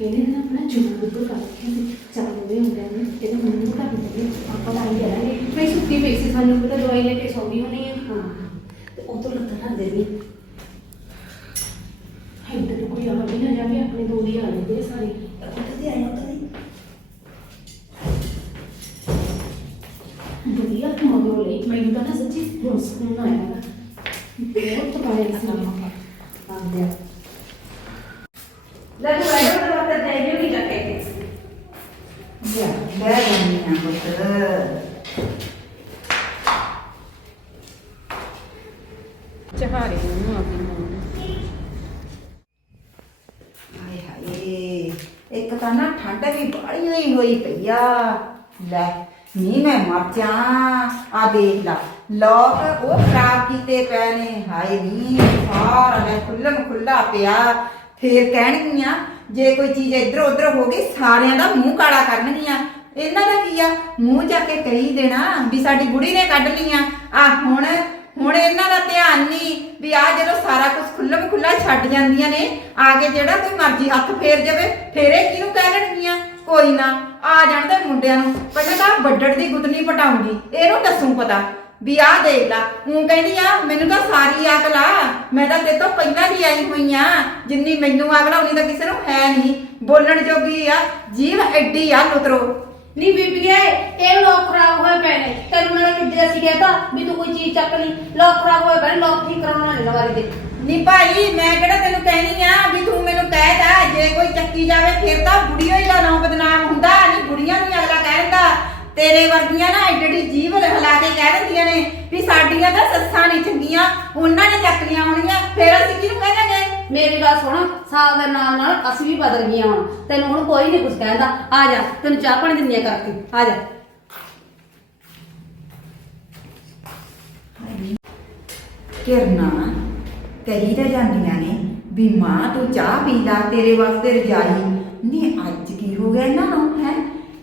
ਇਹਨੇ ਨਾ ਆਪਣਾ ਜੁੜਾ ਉੱਪਰ ਕਰ ਰੱਖਿਆ ਸੀ। ਚੱਲ ਉਹਦੇ ਹੁੰਦੇ ਨੇ ਇਹਦੇ ਮਨ ਨੂੰ ਕਰ ਦਿੰਦੇ ਆਪਾਂ ਲਾਈ ਕਰਾਂਗੇ ਫੇ ਸੁੱਤੀ ਪਈ ਸੀ ਸਾਨੂੰ ਪਤਾ ਦਵਾਈ ਲੈ ਕੇ ਸੌਂਦੀ ਹੋਣੀ ਹੈ ਹਾਂ। ਤੇ ਉਹ ਤੋਂ ਲੱਤਾਂ ਹੱਥ ਦੇ ਵੀ ਇੱਧਰ ਕੋਈ ਆ ਵੀ ਨਾ ਜਾਵੇ ਆਪਣੇ ਦੋ ਹੀ ਆ ਜਾਂਦੇ ਸਾਰੇ। ਉੱਥੇ ਆਏ ਉੱਥੇ ਵਧੀਆ ਮਗਰੋਂ ਲਈ। ਮੈਨੂੰ ਤਾਂ ਨਾ ਸੱਚੀ ਸਕੂਨ ਆਇਆ। ਬਹੁਤ ਪਾਇਆ ਸੀ ਆਂਦੇ ਲੈ ਤੂੰ ਆਇਆ ਤਾਂ ਵਕਤ ਦੇ ਜੋ ਨਹੀਂ ਚੱਕੇ ਜਾ ਬਹਿ ਆ ਪੁੱਤ ਚਹਾਰੇ ਨੂੰ ਆਪਣੀ ਮਾਂ ਹਾਏ ਹਾਏ ਇੱਕ ਤਾਂ ਨਾ ਠੰਡ ਵੀ ਬੜੀ ਹੋਈ ਹੋਈ ਪਈ ਆ। ਲੈ, ਨੀ ਮੈਂ ਮਰ ਜਾ ਆ ਦੇਖ ਲਾ, ਲੋਕ ਉਹ ਖਰਾਬ ਕੀਤੇ ਪਏ ਨੇ। ਹਾਏ ਨੀ, ਸਾਰਾ ਲੈ ਖੁੱਲਮ ਖੁੱਲਾ ਪਿਆ। ਫੇਰ ਕਹਿਣਗੀਆਂ, ਜੇ ਕੋਈ ਚੀਜ਼ ਇੱਧਰ ਉੱਧਰ ਹੋ ਗਈ, ਸਾਰਿਆਂ ਦਾ ਮੂੰਹ ਕਾਲਾ ਕਰਨਗੀਆਂ। ਇਹਨਾਂ ਦਾ ਕੀ ਆ? ਮੂੰਹ ਜਾ ਕੇ ਕਹੀ ਦੇਣਾ ਵੀ ਸਾਡੀ ਬੁੜੀ ਨੇ ਕੱਢ ਲਈਆਂ। ਆ, ਹੁਣ ਹੁਣ ਇਹਨਾਂ ਦਾ ਧਿਆਨ ਨਹੀਂ ਵੀ ਆ ਜਦੋਂ ਸਾਰਾ ਕੁਝ ਖੁੱਲਮ ਖੁੱਲਾ ਛੱਡ ਜਾਂਦੀਆਂ ਨੇ, ਆ ਕੇ ਜਿਹੜਾ ਕੋਈ ਮਰਜ਼ੀ ਹੱਥ ਫੇਰ ਜਾਵੇ, ਫੇਰੇ ਕਿਹਨੂੰ ਕਹਿਣਗੀਆਂ ਕੋਈ ਨਾ, ਆ ਜਾਣ ਮੁੰਡਿਆਂ ਨੂੰ। ਪਹਿਲਾਂ ਤਾਂ ਵੱਡੜ ਦੀ ਗੁੱਤਨੀ ਪਟਾਉਂਗੀ, ਇਹਨੂੰ ਦੱਸੂ ਪਤਾ। ਵੀ ਆ ਦੇਖ ਲਾ ਉਹ ਕਹਿੰਦੀ ਆ, ਮੈਨੂੰ ਤਾਂ ਸਾਰੀ ਅਕਲ ਆ, ਮੈਂ ਤਾਂ ਤੇ ਤੋਂ ਪਹਿਲਾਂ ਦੀ ਆਈ ਹੋਈ ਆ, ਜਿੰਨੀ ਮੈਨੂੰ ਅਕਲ ਆ ਉਨੀ ਤਾਂ ਕਿਸੇ ਨੂੰ ਹੈ ਨਹੀਂ। ਬੋਲਣ ਜੋਗੀ ਆ, ਜੀਵ ਐਡੀ ਆ ਲੁਤਰੋ ਨੀ ਬੀਬੀਏ ਇਹ। ਲੋਕ ਖਰਾਬ ਹੋਏ ਪਏ ਨੇ। ਤੈਨੂੰ ਮੈਂ ਕਿੱਦੇ ਅਸੀਂ ਕਹਤਾ ਵੀ ਤੂੰ ਕੋਈ ਚੀਜ਼ ਚੱਕ ਲਈ। ਲੋਕ ਖਰਾਬ ਹੋਏ ਪਏ ਨੇ, ਲੋਕ ਠੀਕ ਕਰਾਉਣਾ ਨਹੀਂ ਲਵਾਰੀ ਦੇ ਨੀ ਭਾਈ ਮੈਂ ਕਿਹੜਾ ਤੈਨੂੰ ਕਹਿਣੀ ਆ ਵੀ ਤੂੰ ਮੈਨੂੰ ਕਹਿ ਤਾ ਜੇ ਕੋਈ ਚੱਕੀ ਜਾਵੇ ਫਿਰ ਤਾਂ ਬੁੜੀਓ ਹੀ ਦਾ ਨਾਮ ਬਦਨਾਮ ਹੁੰਦਾ ਨਹੀਂ ਬੁੜੀਆਂ ਨੂੰ ਨੀ ਅਗਲਾ ਕਹਿੰਦਾ ਤੇਰੇ ਵਰਗੀਆਂ ਨਾ ਐਡੀ ਐਡੀ ਜੀਭ ਕੇ ਕਹਿ ਦਿੰਦੀਆਂ ਨੇ ਵੀ ਸਾਡੀਆਂ ਤਾਂ ਸੱਸਾਂ ਨਹੀਂ ਚੰਗੀਆਂ ਉਹਨਾਂ ਨੇ ਚੱਕ ਲੀਆਂ ਹੋਣੀਆਂ ਫਿਰ ਅਸੀਂ ਕਿਹਨੂੰ ਕਹਿਣਾਂਗੇ ਮੇਰੀ ਗੱਲ ਸੁਣ, ਸਾਲ ਦੇ ਨਾਲ ਨਾਲ ਅਸੀਂ ਵੀ ਬਦਲ ਗਈਆਂ ਹੁਣ। ਤੈਨੂੰ ਹੁਣ ਕੋਈ ਨਹੀਂ ਕੁਝ ਕਹਿੰਦਾ। ਆ ਜਾ, ਤੈਨੂੰ ਚਾਹ ਪਾਣੀ ਦਿੰਨੀ ਆ ਕਰਕੇ। ਆ ਜਾ। ਕਿਰਨਾ ਕਹੀ ਤਾਂ ਜਾਂਦੀਆਂ ਨੇ ਵੀ ਮਾਂ ਤੂੰ ਚਾਹ ਪੀ ਲਾ, ਤੇਰੇ ਵਾਸਤੇ ਰਜਾਈ। ਨਹੀਂ ਅੱਜ ਕੀ ਹੋ ਗਿਆ ਇਹਨਾਂ ਨੂੰ, ਹੈ?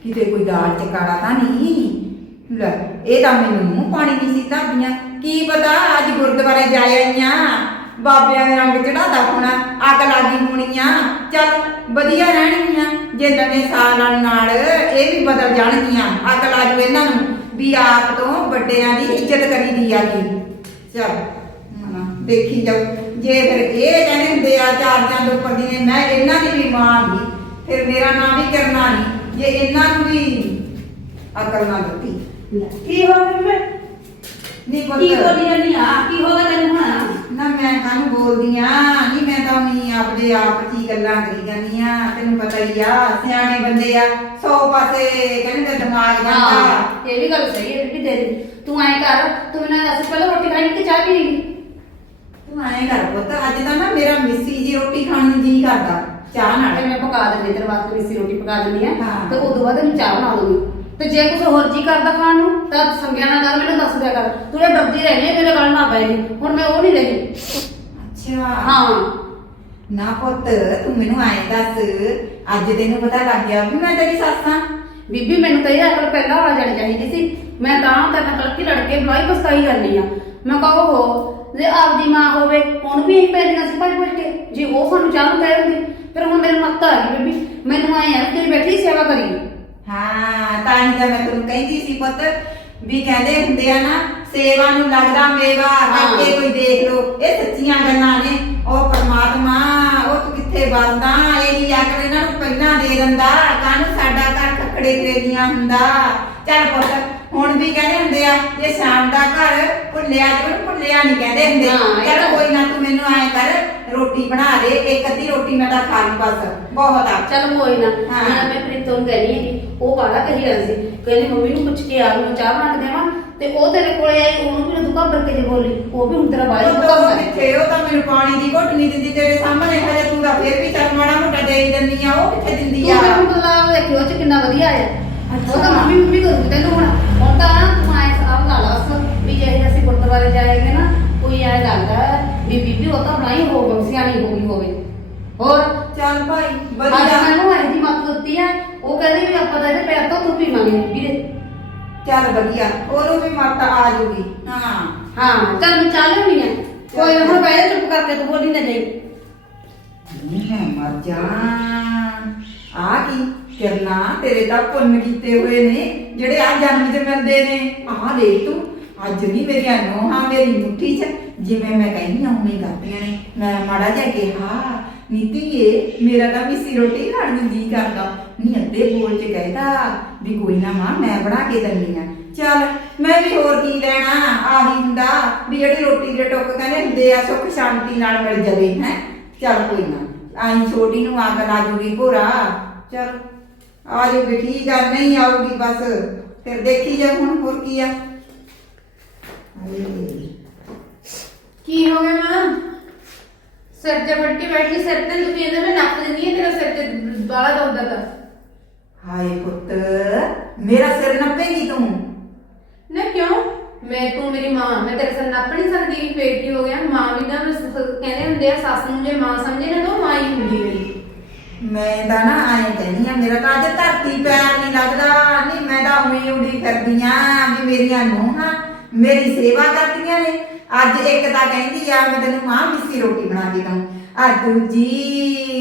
ਕਿਤੇ ਕੋਈ ਦਾਲ ਚ ਚਕਾੜਾ ਤਾਂ ਨਹੀਂ? ਲੈ, ਇਹ ਤਾਂ ਮੈਨੂੰ ਮੂੰਹ ਪਾਣੀ ਦੀ ਸੀ ਧਰਦੀਆਂ ਕੀ ਪਤਾ, ਅੱਜ ਗੁਰਦੁਆਰੇ ਜਾਇਆ ਆਈਆਂ। ਬਾਬਿਆਂ ਦੇ ਰੰਗ ਚੜਾਦਾ ਹੋਣਾ ਅੱਗ ਲੱਗੀ ਹੋਣੀਆਂ ਚੱਲ ਵਧੀਆ ਰਹਿਣਗੀਆਂ ਜੇ ਨਵੇਂ ਸਾਲ ਨਾਲ ਨਾਲ ਇਹ ਵੀ ਬਦਲ ਜਾਣਗੀਆਂ ਅੱਗ ਲੱਗ ਇਹਨਾਂ ਨੂੰ ਵੀ ਆਪ ਤੋਂ ਵੱਡਿਆਂ ਦੀ ਇੱਜ਼ਤ ਕਰੀਦੀ ਆ ਗਈ ਚਲ ਹਨਾ ਦੇਖੀ ਜਾਓ। ਜੇ ਫਿਰ ਇਹ ਕਹਿੰਦੇ ਹੁੰਦੇ ਆ ਚਾਰ ਜਾਂ ਦੋ ਪਰਦੀ ਨੇ ਮੈਂ ਇਹਨਾਂ ਦੀ ਵੀ ਮਾਂ ਵੀ ਫਿਰ ਮੇਰਾ ਨਾਮ ਵੀ ਕਰਨਾ ਨਹੀਂ ਜੇ ਇਹਨਾਂ ਨੂੰ ਵੀ ਅਕਲ ਨਾ ਦਿੱਤੀ। ਕੀ ਹੋ ਗਿਆ ਬੇ ਨਹੀਂ ਕੀ ਬੋਲੀ ਜਾਂਦੀ ਆ? ਕੀ ਹੋ ਗਿਆ ਤੈਨੂੰ ਹੁਣ ਨਾ ਮੈਂ ਆ। ਨਹੀਂ ਮੈਂ ਤਾਂ ਨਹੀਂ ਆਪਦੇ ਆਪ ਹੀ ਗੱਲਾਂ ਕਰੀ ਜਾਂਦੀ ਆ। ਤੈਨੂੰ ਪਤਾ ਹੀ ਆ ਸਿਆਣੇ ਬੰਦੇ ਆ ਸੌ ਪਾਸੇ ਕਹਿੰਦੇ ਦਿਮਾਗ ਜਾਂਦਾ ਹਾਂ ਇਹ ਵੀ ਗੱਲ ਸਹੀ ਹੈ ਬੀਬੀ ਤੇਰੀ। ਤੂੰ ਐਂ ਕਰ ਤੂੰ ਮੈਨੂੰ ਦੱਸ ਪਹਿਲਾਂ ਰੋਟੀ ਖਾਣੀ ਕਿ ਚਾਹ ਪੀਣੀ? ਤੂੰ ਐਂ ਕਰ ਪੁੱਤ ਅੱਜ ਤਾਂ ਨਾ ਮੇਰਾ ਮਿੱਸੀ ਜੀ ਰੋਟੀ ਖਾਣ ਨੂੰ ਜੀ ਕਰਦਾ। ਚਾਹ ਨਾਲ। ਤੇ ਮੈਂ ਪਕਾ ਦਿੰਦੀ ਤੇਰੇ ਵਾਸਤੇ ਮਿੱਸੀ ਰੋਟੀ ਪਕਾ ਦਿੰਦੀ ਆ ਹਾਂ। ਤੇ ਉਦੋਂ ਬਾਅਦ ਤੈਨੂੰ ਚਾਹ ਬਣਾ ਦੂੰਗੀ ਤੇ ਜੇ ਕੁਝ ਹੋਰ ਜੀ ਕਰਦਾ ਖਾਣ ਨੂੰ ਤਾਂ ਸੰਗਿਆ ਨਾ ਕਰ ਮੈਨੂੰ ਦੱਸ ਦਿਆ ਕਰ। ਤੂੰ ਇਹ ਡਰਦੀ ਰਹਿਣੀ ਮੇਰੇ ਗੱਲ ਨਾ ਪੈ ਜੀ। ਹੁਣ ਮੈਂ ਉਹ ਨਹੀਂ ਰਹੀ। ਅੱਛਾ ਹਾਂ। ਨਾ ਪੁੱਤ ਤੂੰ ਮੈਨੂੰ ਐਂ ਦੱਸ ਅੱਜ ਤੈਨੂੰ ਪਤਾ ਲੱਗ ਗਿਆ ਵੀ ਮੈਂ ਤੇਰੀ ਸੱਸ ਆ ਬੀਬੀ ਮੈਨੂੰ ਤਾਂ ਇਹ ਅਕਲ ਪਹਿਲਾਂ ਆ ਜਾਣੀ ਚਾਹੀਦੀ ਸੀ। ਮੈਂ ਤਾਂ ਨਾਲ ਕਲਕੀ ਲੜ ਕੇ ਬਲਾਈ ਪਸਤਾਈ ਕਰਨੀ ਆ। ਮੈਂ ਕਹਾਂ ਉਹ ਜੇ ਆਪਦੀ ਮਾਂ ਹੋਵੇ ਹੁਣ ਵੀ ਇਹੀ ਪੈਂਦੀਆਂ ਸੀ ਭੱਜ ਭੱਜ ਕੇ ਜੇ ਉਹ ਸਾਨੂੰ ਚਾਹ ਕਹਿ ਦਿੰਦੀ ਫਿਰ ਹੁਣ ਮੇਰੇ ਮੱਤ ਆ ਗਈ ਬੀਬੀ। ਮੈਨੂੰ ਆਏ ਆ ਤੇਰੀ ਬੈਠੀ ਸੇਵਾ ਕਰੀ ਹਾਂ ਤਾਂ ਹੀ ਤਾਂ ਮੈਂ ਤੈਨੂੰ ਕਹਿੰਦੀ ਸੀ ਪੁੱਤ ਵੀ ਕਹਿੰਦੇ ਹੁੰਦੇ ਆ ਨਾ ਸੇਵਾ ਨੂੰ ਲੱਗਦਾ ਮੇਵਾ ਹਾਂ। ਅੱਗੇ ਕੋਈ ਇਹ ਸੱਚੀਆਂ ਗੱਲਾਂ ਨੇ ਉਹ ਪਰਮਾਤਮਾ ਉਹ ਤੂੰ ਕਿੱਥੇ ਵਸਦਾ ਇਹ ਨਹੀਂ ਆਖਰ ਇਹਨਾਂ ਨੂੰ ਪਹਿਲਾਂ ਦੇ ਦਿੰਦਾ। ਕਾਹਨੂੰ ਸਾਡਾ ਘਰ ਖੱਖੜੇ ਕਰੇਦੀਆਂ ਹੁੰਦਾ। ਚੱਲ ਪੁੱਤ ਹੁਣ ਵੀ ਕਹਿੰਦੇ ਹੁੰਦੇ ਆ ਜੇ ਸ਼ਾਮ ਦਾ ਘਰ ਭੁੱਲਿਆ ਉਹਨੂੰ ਭੁੱਲਿਆ ਨਹੀਂ ਕਹਿੰਦੇ ਹੁੰਦੇ। ਹਾਂ, ਇਹ ਚੱਲ ਤਾਂ- ਕੋਈ ਨਾ ਤੂੰ ਮੈਨੂੰ ਐਂ ਕਰ ਰੋਟੀ ਬਣਾ ਦੇ ਇੱਕ ਅੱਧੀ ਰੋਟੀ ਮੈਂ ਤਾਂ ਖਾ ਲੂੰ ਬਸ। ਬਹੁਤ ਆ। ਚੱਲ ਕੋਈ ਨਾ ਹਾਂ। ਮੈਂ ਮੈਂ ਪ੍ਰੀਤੋਂ ਨੂੰ ਕਹਿਣੀ ਹੈਗੀ ਉਹ ਬਾਲਾ ਕਹੀ ਜਾਂਦੀ ਸੀ? ਕਹਿੰਦੀ ਮੰਮੀ ਨੂੰ ਪੁੱਛ ਕੇ ਆ ਮੈਂ ਚਾਹ ਬਣਾ ਕੇ ਦੇਵਾਂ? ਤੇ ਉਹ ਤੇਰੇ ਕੋਲੇ ਆਈ ਉਹਨੂੰ ਵੀ ਦੁਕਾਨ ਪਰ ਕੇ ਜੇ ਬੋਲੀ ਉਹ ਵੀ ਹੁਣ ਤੇਰਾ ਬਾਈ ਉਹ ਤਾਂ ਕਿੱਥੇ ਉਹ ਤਾਂ ਮੈਨੂੰ ਪਾਣੀ ਦੀ ਘੁੱਟ ਨਹੀਂ ਦਿੰਦੀ ਤੇਰੇ ਸਾਹਮਣੇ ਹਜੇ ਤੂੰ ਤਾਂ ਫੇਰ ਵੀ ਚੱਲ ਮਾੜਾ ਮੋਟਾ ਦੇ ਹੀ ਦਿੰਦੀ ਆ ਉਹ ਕਿੱਥੇ ਦਿੰਦੀ ਤੂੰ ਆ ਮੈਨੂੰ ਬੁਲਾ ਦੇਖਿਓ ਚ ਕਿੰਨਾ ਵਧੀਆ ਆ। ਅੱਛਾ। ਉਹ ਤਾਂ ਮੰਮੀ ਮੰਮੀ ਕਰੂਗੀ ਤੈਨੂੰ ਹੁਣ। ਹੁਣ ਤਾਂ ਨਾ ਤੂੰ ਆਏ ਸਾਹ ਲਾ ਲਾ ਉਸ ਵੀ ਜੇ ਅਸੀਂ ਗੁਰਦੁਆਰੇ ਜਾਏਗੇ ਨਾ ਕੋਈ ਐ ਲੱਗਦਾ ਹੈ ਵੀ ਬੀਬੀ ਉਹ ਤਾਂ ਬਣਾਈ ਹੋ ਗਈ ਸਿਆਣੀ ਹੋ ਗਈ ਹੋਵੇ। ਹੋਰ? ਚੱਲ ਭਾਈ ਵਧੀਆ। ਮੈਨੂੰ ਇਹ ਦੀ ਮੱਤ ਦਿੱਤੀ ਹੈ ਉਹ ਕਹਿੰਦੇ ਵੀ ਆਪਾਂ ਤਾਂ ਇਹਦੇ ਪੈਰ ਤੋਂ ਤੂੰ ਪੀਵਾਂਗੇ ਬੀਬੀ ਦੇ ਚੱਲ ਵਧੀਆ ਉਹਨੂੰ ਵੀ ਮੱਤ ਆ ਜੂਗੀ। ਹਾਂ। ਹਾਂ ਚੱਲ ਮੈਂ ਚਾਹ ਲਿਆਉਣੀ ਆ। ਕੋਈ ਹੁਣ ਬਹਿ ਜਾ ਚੁੱਪ ਕਰਕੇ ਤੂੰ ਬੋਲੀ ਨਾ ਜਾਈ। ਮੈਂ ਮਰ ਜਾ। ਆ ਕੀ ਕਿਰਨਾ ਤੇਰੇ ਤਾਂ ਪੁੰਨ ਕੀਤੇ ਹੋਏ ਨੇ ਜਿਹੜੇ ਆ ਜਨਮ ਚ ਮਿਲਦੇ ਨੇ। ਆਹ ਦੇਖ ਤੂੰ ਅੱਜ ਨਹੀਂ ਮੇਰੀਆਂ ਨੋਹਾਂ ਮੇਰੀ ਮੁੱਠੀ ਚ ਜਿਵੇਂ ਮੈਂ ਕਹਿੰਦੀ ਹਾਂ ਉਵੇਂ ਕਰਦੀਆਂ ਨੇ। ਮੈਂ ਮਾੜਾ ਜਿਹਾ ਕਿਹਾ ਨੀਤੀਏ ਮੇਰਾ ਤਾਂ ਮਿੱਸੀ ਰੋਟੀ ਖਾਣ ਨੂੰ ਜੀ ਕਰਦਾ। ਨਹੀਂ ਅੱਧੇ ਬੋਲ ਚ ਕਹਿਦਾ ਵੀ ਕੋਈ ਨਾ ਮਾਂ, ਮੈਂ ਬਣਾ ਕੇ ਦਿੰਦੀ ਆ। ਚੱਲ, ਮੈਂ ਵੀ ਹੋਰ ਕੀ ਲੈਣਾ, ਆਹੀ ਹੁੰਦਾ ਵੀ ਜਿਹੜੀ ਰੋਟੀ ਦੇ ਟੁੱਕ ਕਹਿੰਦੇ ਹੁੰਦੇ ਆ, ਸੁੱਖ ਸ਼ਾਂਤੀ ਨਾਲ ਮਿਲ ਜਾਵੇ, ਹੈ? ਚੱਲ ਕੋਈ ਨਾ ਆਈ ਛੋਟੀ ਨੂੰ ਅੱਗ ਲਾ ਜੂਗੀ ਭੋਰਾ ਚੱਲ, ਆ ਜੂਗੀ ਠੀਕ ਆ, ਨਹੀਂ ਆਊਗੀ ਬਸ, ਫਿਰ ਦੇਖੀ ਜਾ ਹੁਣ ਹੋਰ ਕੀ ਆ। ਕੀ ਹੋ ਗਿਆ ਮਾਂ? ਸਿਰ ਤੇ ਫੜ ਕੇ ਬੈਠੀ, ਸਿਰ ਤੇ ਦੁਖੀ ਜਾਂਦਾ, ਮੈਂ ਨੱਪ ਦਿੰਦੀ ਆ ਤੇਰਾ ਸਿਰ ਤੇ ਬਾਲਾ ਦੌੜਦਾ ਤਾਂ। ਹਾਏ ਪੁੱਤ ਮੇਰਾ ਸਿਰ ਨੱਪੇਗੀ ਤੂੰ? ਨਾ ਕਿਉਂ? ਮੈਂ ਤੂੰ ਮੇਰੀ ਮਾਂ ਮੈਂ ਤੇਰੇ ਸਿਰ ਨੱਪ ਨਹੀਂ ਸਕਦੀ। ਫੇਰ ਕੀ ਹੋ ਗਿਆ? ਮਾਂ ਵੀ ਤਾਂ ਸ- ਕਹਿੰਦੇ ਹੁੰਦੇ ਆ ਸੱਸ ਨੂੰ ਜੇ ਮਾਂ ਸਮਝੇ ਨਾ ਤਾਂ ਉਹ ਮਾਂ ਹੀ ਹੁੰਦੀ ਮੇਰੀ ਮੈਂ ਤਾਂ ਨਾ ਆਏ ਕਹਿੰਦੀ ਆ ਮੇਰਾ ਤਾਂ ਅੱਜ ਧਰਤੀ ਪੈਰ ਨਹੀਂ ਲੱਗਦਾ ਨਹੀਂ ਮੈਂ ਤਾਂ ਉਵੇਂ ਉਡੀ ਫਿਰਦੀ ਆ ਵੀ ਮੇਰੀਆਂ ਨੂੰਹਾਂ ਮੇਰੀ ਸੇਵਾ ਕਰਦੀਆਂ ਨੇ। ਅੱਜ ਇੱਕ ਤਾਂ ਕਹਿੰਦੀ ਆ ਮੈਂ ਤੈਨੂੰ ਮਾਂ ਮਿੱਸੀ ਰੋਟੀ ਬਣਾ ਕੇ ਦਊਂ। ਆ ਦੂਜੀ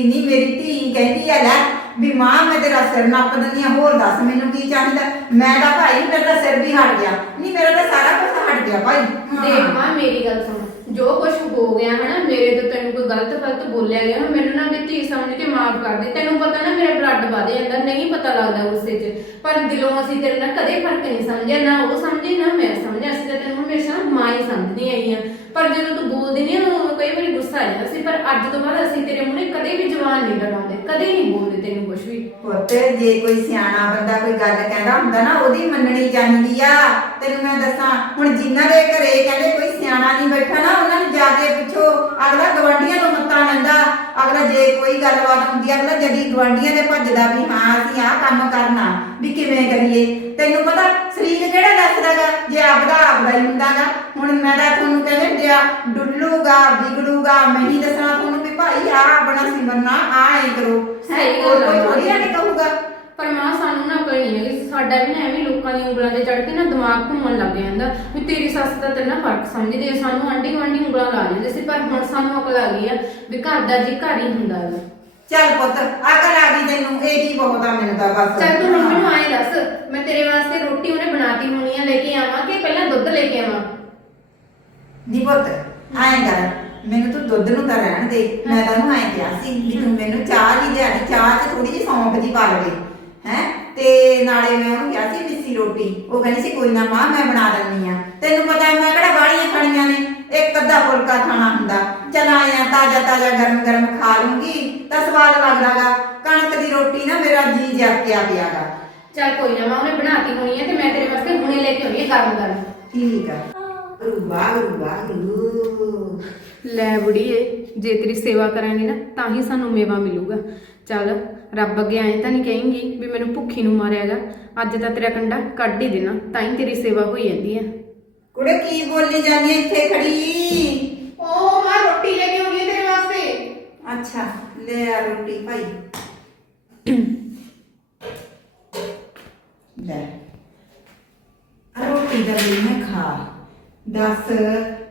ਨਹੀਂ ਮੇਰੀ ਧੀ ਕਹਿੰਦੀ ਆ ਲੈ ਵੀ ਮਾਂ, ਮੈਂ ਤੇਰਾ ਸਿਰ ਨੱਪ ਦਿੰਦੀ ਆ ਹੋਰ ਦੱਸ ਮੈਨੂੰ ਕੀ ਚਾਹੀਦਾ? ਮੈਂ ਤਾਂ ਭਾਈ ਮੇਰਾ ਤਾਂ ਸਿਰ ਵੀ ਹਟ ਗਿਆ। ਨਹੀਂ, ਮੇਰਾ ਤਾਂ ਸਾਰਾ ਕੁਝ ਹਟ ਗਿਆ ਭਾਈ। ਦੇਖ ਮਾਂ, ਮੇਰੀ ਗੱਲ ਸੁਣ। ਜੋ ਕੁਝ ਹੋ ਗਿਆ ਹਨਾ ਮੇਰੇ ਤੋਂ ਤੈਨੂੰ ਕੋਈ ਗਲਤ ਫਲਤ ਬੋਲਿਆ ਗਿਆ ਨਾ, ਮੈਨੂੰ ਨਾ ਮੇਰੀ ਧੀ ਸਮਝ ਕੇ ਮਾਫ ਕਰ ਦੇ। ਤੈਨੂੰ ਪਤਾ ਨਾ, ਮੇਰਾ ਬਲੱਡ ਵਧ ਜਾਂਦਾ, ਨਹੀਂ ਪਤਾ ਲੱਗਦਾ ਉਸੇ 'ਚ। ਪਰ ਦਿਲੋਂ ਅਸੀਂ ਤੇਰੇ ਨਾਲ ਕਦੇ ਫ਼ਰਕ ਨਹੀਂ ਸਮਝਿਆ, ਨਾ ਉਹ ਸਮਝੀ, ਨਾ ਮੈਂ ਸਮਝਿਆ। ਅਸੀਂ ਤਾਂ ਤੈਨੂੰ ਹਮੇਸ਼ਾ ਮਾਂ ਹੀ ਸਮਝਦੀ ਆਈ ਆ ਪਰ ਜਦੋਂ ਤੂੰ ਬੋਲਦੀ ਨਹੀਂ ਉਦੋਂ ਕਈ ਵਾਰੀ ਗੁੱਸਾ ਆ ਜਾਂਦਾ ਸੀ। ਪਰ ਅੱਜ ਤੋਂ ਬਾਅਦ ਅਸੀਂ ਤੇਰੇ ਮੂਹਰੇ ਕਦੇ ਵੀ ਜਵਾਨ ਨਹੀਂ ਲਗਾਉਂਦੇ ਕਦੇ ਨਹੀਂ ਬੋਲਦੇ ਤੈਨੂੰ ਕੁਝ ਵੀ। ਪੁੱਤ, ਜੇ ਕੋਈ ਸਿਆਣਾ ਬੰਦਾ ਕੋਈ ਗੱਲ ਕਹਿੰਦਾ ਹੁੰਦਾ ਨਾ, ਉਹਦੀ ਮੰਨਣੀ ਚਾਹੀਦੀ ਆ। ਤੈਨੂੰ ਮੈਂ ਦੱਸਾਂ, ਹੁਣ ਜਿਨ੍ਹਾਂ ਦੇ ਘਰੇ ਕਹਿੰਦੇ ਕੋਈ ਸਿਆਣਾ ਨਹੀਂ ਬੈਠਾ ਨਾ, ਉਹਨਾਂ ਨੂੰ ਜਾ ਕੇ ਪੁੱਛੋ ਅਗਲਾ ਗਵੰਡੀਆਂ ਤੋਂ ਮੱਤਾ ਲੈਂਦਾ ਅਗਲਾ ਜੇ ਕੋਈ ਗੱਲਬਾਤ ਹੁੰਦੀ ਆ, ਅਗਲਾ ਜਦੀ ਗਵੰਡੀਆਂ ਦੇ ਭੱਜਦਾ ਵੀ ਹਾਂ ਅਸੀਂ ਆਹ ਕੰਮ ਕਰਨਾ ਵੀ ਕਿਵੇਂ ਕਰੀਏ? ਤੈਨੂੰ ਪਤਾ ਸਰੀਰ ਕਿਹੜਾ ਦੱਸਦਾਗਾ? ਜੇ ਆਪਦਾ ਆਪਦਾ ਹੀ ਹੁੰਦਾਗਾ। ਹੁਣ ਮੈਂ ਤਾਂ ਤੁਹਾਨੂੰ ਕਹਿੰਦੇ ਦਿਆ ਡੁੱਲੂਗਾ ਵਿਗੜੂਗਾ ਮੈਂ ਹੀ ਦੱਸਣਾ ਤੁਹਾਨੂੰ ਵੀ ਭਾਈ ਆਹ ਆਪਣਾ ਸਿਮਰਨਾ ਆਹ ਐ ਕਰੋ। ਸਹੀ ਗੱਲ ਆ। ਕੋਈ ਥੋੜੀ ਨਹੀਂ ਕਹੂਗਾ? ਪਰ ਮਾਂ ਸਾਨੂੰ ਨਾ ਕੋਈ ਨਹੀਂ ਹੈਗੀ। ਸਾਡਾ ਵੀ ਨਾ ਐਵੇਂ ਲੋਕਾਂ ਦੀਆਂ ਉਂਗਲਾਂ ਤੇ ਚੜ ਕੇ ਨਾ ਦਿਮਾਗ ਘੁੰਮਣ ਲੱਗ ਜਾਂਦਾ ਵੀ ਤੇਰੀ ਸੱਸ ਦਾ ਤੇਰੇ ਨਾਲ ਫ਼ਰਕ ਸਮਝਦੀ ਆ। ਸਾਨੂੰ ਆਂਢੀ ਗੁਆਂਢੀ ਉਂਗਲਾਂ ਲਾ ਜਾਂਦੇ ਸੀ ਪਰ ਹੁਣ ਸਾਨੂੰ ਅਕਲ ਆ ਗਈ ਆ ਵੀ ਘਰ ਦਾ ਜੀ ਘਰ ਹੀ ਹੁੰਦਾ ਹੈ ਚੱਲ ਪੁੱਤ ਅਕਲ ਆ ਗਈ ਤੈਨੂੰ ਇਹ ਕੀ ਬਹੁਤ ਮੈਨੂੰ ਤਾਂ ਬਸ। ਚੱਲ ਤੂੰ ਹੁਣ ਮੈਨੂੰ ਆਏ ਦੱਸ ਮੈਂ ਤੇਰੇ ਵਾਸਤੇ ਰੋਟੀ ਉਹਨੇ ਬਣਾਤੀ ਹੋਣੀ ਆ ਲੈ ਕੇ ਆਵਾਂ ਕਿ ਪਹਿਲਾਂ ਦੁੱਧ ਲੈ ਕੇ ਆਵਾਂ? ਨੀ ਪੁੱਤ ਐਂ ਕਰ ਮੈਨੂੰ ਤੂੰ ਦੁੱਧ ਨੂੰ ਤਾਂ ਰਹਿਣ ਦੇ ਮੈਂ ਤੈਨੂੰ ਐਂ ਕਿਹਾ ਸੀ ਵੀ ਤੂੰ ਮੈਨੂੰ ਚਾਹ ਦੀ ਲਿਆ ਦੇ ਚਾਹ 'ਚ ਥੋੜੀ ਜਿਹੀ ਸੌਂਫ ਜੀ ਪਾ ਲਵੇ ਹੈ? ਤੇ ਨਾਲੇ ਮੈਂ ਉਹਨੂੰ ਕਿਹਾ ਸੀ ਮਿੱਸੀ ਰੋਟੀ ਉਹ ਕਹਿੰਦੀ ਸੀ ਕੋਈ ਨਾ ਮਾਂ ਮੈਂ ਬਣਾ ਦਿੰਨੀ ਆ। ਤੈਨੂੰ ਪਤਾ ਮੈਂ ਕਿਹੜਾ ਬਾੜੀਆਂ ਖਾਣੀਆਂ ਨੇ? ਇੱਕ ਅੱਧਾ ਫੁਲਕਾ ਖਾਣਾ ਹੁੰਦਾ। ਚਲ ਆਇਆ ਤਾਜ਼ਾ ਤਾਜ਼ਾ ਗਰਮ ਗਰਮ ਖਾ ਲੂੰਗੀ। ਤਾਂ ਸਵਾਦ ਲੱਗਦਾਗਾ। ਕਣਕ ਦੀ ਰੋਟੀ ਨਾ ਮੇਰਾ ਜੀ ਜਾਪਿਆ ਪਿਆਗਾ। ਚੱਲ ਕੋਈ ਨਾ ਮਾਂ ਉਹਨੇ ਬਣਾਤੀ ਹੋਣੀ ਆ ਤੇ ਮੈਂ ਤੇਰੇ ਵਾਸਤੇ ਹੁਣੇ ਲੈ ਕੇ ਆਉਣੀ ਆ ਗਰਮ ਗਰਮ। ਠੀਕ ਆ। ਲੈ ਬੁੜੀਏ ਜੇ ਤੇਰੀ ਸੇਵਾ ਕਰਾਂਗੇ ਨਾ ਤਾਂ ਹੀ ਸਾਨੂੰ ਮੇਵਾ ਮਿਲੂਗਾ। ਚੱਲ ਰੱਬ ਅੱਗੇ ਐਂ ਤਾਂ ਨਹੀਂ ਕਹੇਂਗੀ ਵੀ ਮੈਨੂੰ ਭੁੱਖੀ ਨੂੰ ਮਾਰਿਆਗਾ। ਅੱਜ ਤਾਂ ਤੇਰਾ ਕੰਡਾ ਕੱਢ ਹੀ ਦੇਣਾ ਤਾਂ ਹੀ ਤੇਰੀ ਸੇਵਾ ਹੋਈ ਜਾਂਦੀ ਹੈ ਕੁੜੇ ਕੀ ਬੋਲੀ ਜਾਂਦੀ ਐ ਇੱਥੇ ਖੜੀ? ਓ ਮਾਂ ਰੋਟੀ ਲੈ ਕੇ ਆਉਣੀ ਹੈ ਤੇਰੇ ਵਾਸਤੇ। ਅੱਛਾ ਲੈ ਆ ਰੋਟੀ ਭਾਈ। ਲੈ। ਆ ਰੋਟੀ ਦਾ ਵੀ ਮੈਂ ਖਾ। ਦੱਸ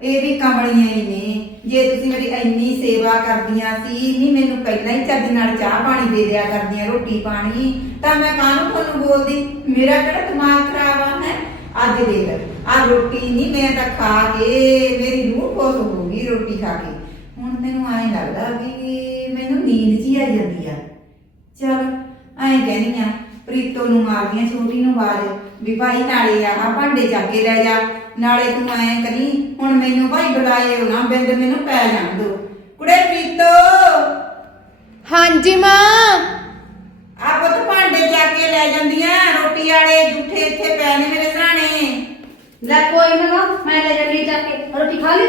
ਇਹ ਵੀ ਕਮਲੀਆਂ ਹੀ ਨੇ। ਜੇ ਤੁਸੀਂ ਮੇਰੀ ਇੰਨੀ ਸੇਵਾ ਕਰਦੀਆਂ ਸੀ ਨਹੀਂ ਮੈਨੂੰ ਪਹਿਲਾਂ ਹੀ ਚੱਜ ਨਾਲ ਚਾਹ ਪਾਣੀ ਦੇ ਦਿਆ ਕਰਦੀਆਂ ਰੋਟੀ ਪਾਣੀ ਤਾਂ ਮੈਂ ਕਾਹਨੂੰ ਤੁਹਾਨੂੰ ਬੋਲਦੀ? ਮੇਰਾ ਕਿਹੜਾ ਦਿਮਾਗ ਖਰਾਬ ਆ ਹੈ? ਅੱਜ ਦੇਖ ਆ ਰੋਟੀ ਨਹੀਂ ਮੈਂ ਤਾਂ ਖਾ ਕੇ ਮੇਰੀ ਰੂਹ ਖੁਸ਼ ਹੋ ਗਈ ਰੋਟੀ ਖਾ ਕੇ। ਹੁਣ ਮੈਨੂੰ ਐਂ ਲੱਗਦਾ ਵੀ ਮੈਨੂੰ ਨੀਂਦ ਜੀ ਆ ਜਾਂਦੀ ਆ। ਚਲ ਐਂ ਕਹਿੰਦੀ ਆ ਪ੍ਰੀਤੋ ਨੂੰ ਮਾਰਦੀਆਂ ਛੋਟੀ ਨੂੰ ਆਵਾਜ਼ ਵੀ ਭਾਈ ਨਾਲੇ ਆਹ ਭਾਂਡੇ ਚੱਕ ਕੇ ਲੈ ਜਾ। ਨਾਲੇ ਤੂੰ ਐਂ ਕਰੀ ਹੁਣ ਮੈਨੂੰ ਭਾਈ ਬੁਲਾਏ ਨਾ ਬਿੰਦ ਮੈਨੂੰ ਪੈ ਜਾਣ ਦੋ। ਕੁੜੇ ਪ੍ਰੀਤੋ! ਹਾਂਜੀ ਮਾਂ। ਆ ਪੁੱਤ ਭਾਂਡੇ ਚੱਕ ਕੇ ਲੈ ਜਾਂਦੀਆਂ ਰੋਟੀ ਵਾਲੇ ਜੂਠੇ ਇੱਥੇ ਪੈ ਨੇ ਮੇਰੇ ਸਰਾਣੇ ਲੈ ਕੋਈ ਨਾ ਮਾਂ, ਲੈ ਜਾਂਦੀ ਜਾ ਕੇ। ਰੋਟੀ ਖਾ ਲਈ?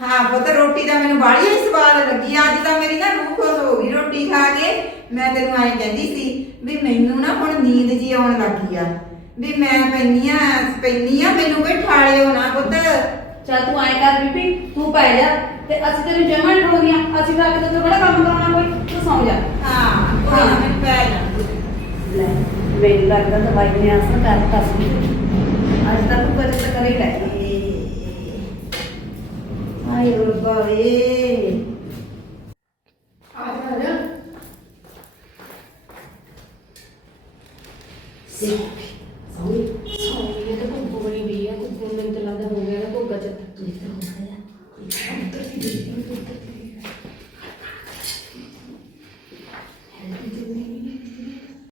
ਹਾਂ ਪੁੱਤ ਰੋਟੀ ਤਾਂ ਮੈਨੂੰ ਬਾਹਲੀ ਹੀ ਸਵਾਦ ਲੱਗੀ। ਅੱਜ ਤਾਂ ਮੇਰੀ ਨਾ ਰੂਹ ਖੁਸ਼ ਹੋ ਗਈ ਰੋਟੀ ਖਾ ਕੇ। ਮੈਂ ਤੈਨੂੰ ਐਂ ਕਹਿੰਦੀ ਸੀ ਵੀ ਮੈਨੂੰ ਨਾ ਹੁਣ ਨੀਂਦ ਜੀ ਆਉਣ ਲੱਗੀ ਆ। ਵੀ ਮੈਂ ਪੈਣੀ ਆ ਪੈਣੀ ਆ ਮੈਨੂੰ ਕੋਈ ਠਾਲਿਓ ਨਾ ਪੁੱਤ। ਚੱਲ ਤੂੰ ਐਂ ਕਰ ਬੀਬੀ ਤੂੰ ਪੈ ਜਾ। ਤੇ ਅਸੀਂ ਤੈਨੂੰ ਜਮਾ ਨਹੀਂ ਠੋਦੀਆਂ ਅਸੀਂ ਤਾਂ ਕਿਤੇ ਬੜਾ ਕੰਮ ਕਰਾਉਣਾ ਕੋਈ। ਤੂੰ ਸੌਂ ਜਾ। ਹਾਂ ਕੋਈ ਨਾ ਮੈਂ ਪੈ ਜਾ ਲੈ ਮੈਨੂੰ ਲੱਗਦਾ ਦਵਾਈ ਨੇ ਅਸਰ ਕਰਤਾ ਸੀ। ਅੱਜ ਤੱਕ ਕਦੇ ਤਾਂ ਕਰੇ ਲੈ ਆਏ।